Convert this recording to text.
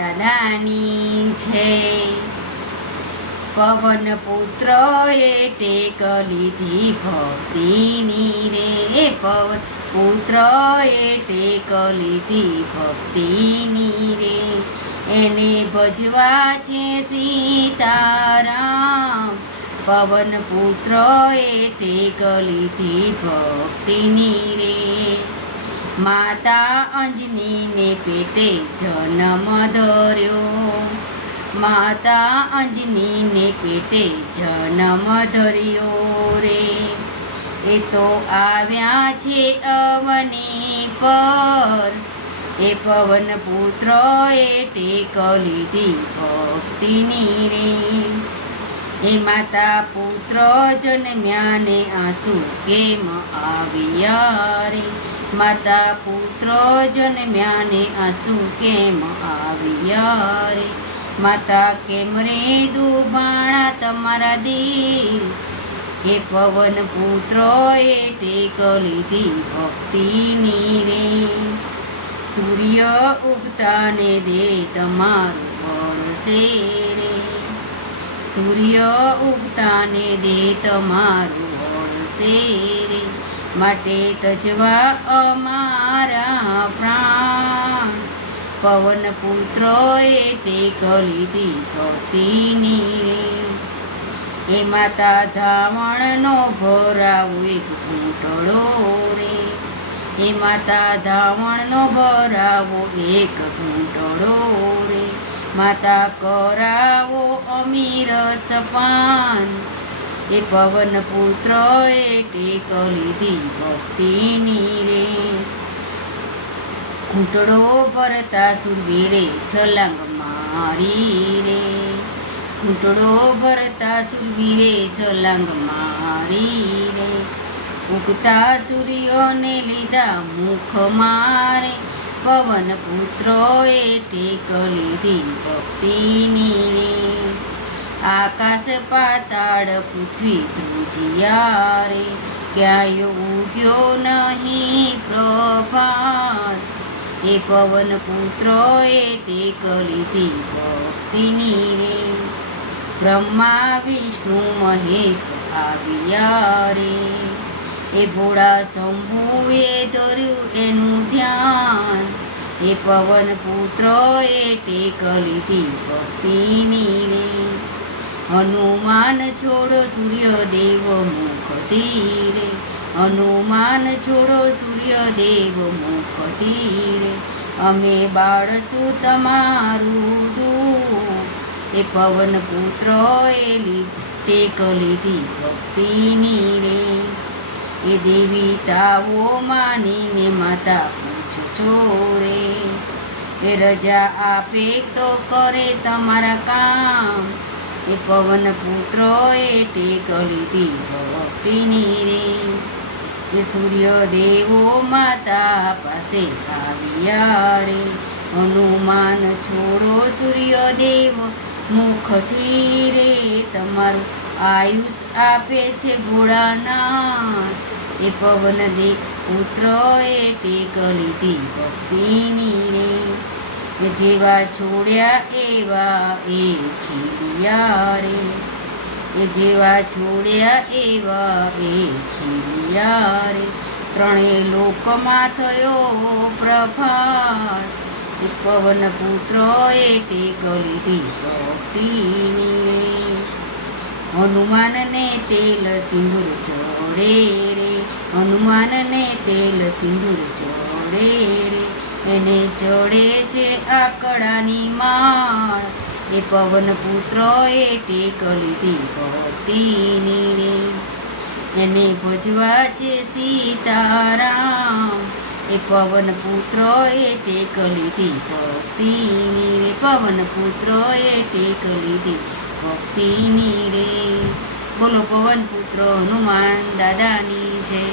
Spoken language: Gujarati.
દાદાની છે. પવન પુત્રએ ટેક લીધી ભક્તિની રે, પવન પુત્રએ ટેક લીધી ભક્તિની રે. એને ભજવા છે સીતારામ, પવન પુત્રએ ટેક લીધી ભક્તિની રે. માતા અંજનીને પેટે જન્મ ધર્યો, માતા અંજનીને પેટે જન્મ ધર્યો રે. એ તો આવ્યા છે અવની પર, એ પવન પુત્રએ ટેક લીધી ભક્તિની રે. એ માતા પુત્ર જન્મ્યા ને આંસુ કેમ આવ્યા રે, માતા પુત્ર જન્મ્યા ને આંસુ કેમ આવ્યા રે. માતા કેમ રે દુભાણા તમારા દિલ, એ પવન પુત્રએ ટેક લીધી ભક્તિની રે. સૂર્ય ઉગતા ને દે તમારું વળશે રે, સૂર્ય ઉગતા ને દે તમારું વળશે રે. માટે તજવા અમારા પ્રાણ, પવન પુત્રએ ટેક લીધી ભક્તિની રે. એ માતા ધાવણનો ભરાવો એક ઘૂંટડો રે, એ માતા ધાવણનો ભરાવો એક ઘૂંટડો રે. માતા કરાવો અમીરસ પાન, એ પવન પુત્રએ ટેક લીધી ભક્તિની રે. ઘૂંટડો ભરતા સુરવીરે છલાંગ મારી રે, ઘૂંટડો ભરતા સુરવીરે છલાંગ મારી રે. ઉગતા સૂર્યોને લીધા મુખ મારે, પવન પુત્રએ ટેક લીધી ભક્તિની રે. આકાશ પાતાળ પૃથ્વી ધ્રુજિયા રે, ક્યાંય ઉગ્યો નહીં પ્રભાત, એ પવન પુત્રએ ટેક લીધી ભક્તિની રે. બ્રહ્મા વિષ્ણુ મહેશ આવ્યા રે, એ ભોળા શંભુએ ધર્યું એનું ધ્યાન, એ પવન પુત્રએ ટેક લીધી ભક્તિની રે. હનુમાન છોડો સૂર્યદેવ મુખથી રે, હનુમાન છોડો સૂર્યદેવ મુખથી રે. અમે બાળશું તમારું દૂત, એ પવન પુત્રએ ટેક લીધી ભક્તિની રે. એ દેવી તાવો માનીને માતા પૂછજો રે, એ રજા આપે તો કરે તમારા કામ, એ પવન પુત્રએ ટેક લીધી ભક્તિની રે. એ સૂર્યદેવો માતા પાસે આવ્યા રે, હનુમાન છોડો સૂર્યદેવ મુખથી રે. તમારું આયુષ આપે છે ભોળાનાથ, એ પવન પુત્રએ ટેક લીધી ભક્તિની રે. જેવા છોડ્યા એવા એ ખીલ્યા રે, એ જેવા છોડ્યા એવા એ ખીલ્યા રે. ત્રણેય લોકમાં થયો પ્રભાત, એ પવન પુત્રએ ટેક લીધી ભક્તિની રે. હનુમાનને તેલ સિંદૂર ચડે રે, હનુમાનને તેલ સિંદૂર ચડે રે. એને ચડે છે આકડાની માળ, એ પવન પુત્રએ ટેક લીધી ભક્તિની રે. એને ભજવા છે સીતારામ, એ પવન પુત્રએ ટેક લીધી ભક્તિની રે. પવન પુત્રએ ટેક લીધી ભક્તિની રે. બોલો પવન પુત્ર હનુમાન દાદાની જય.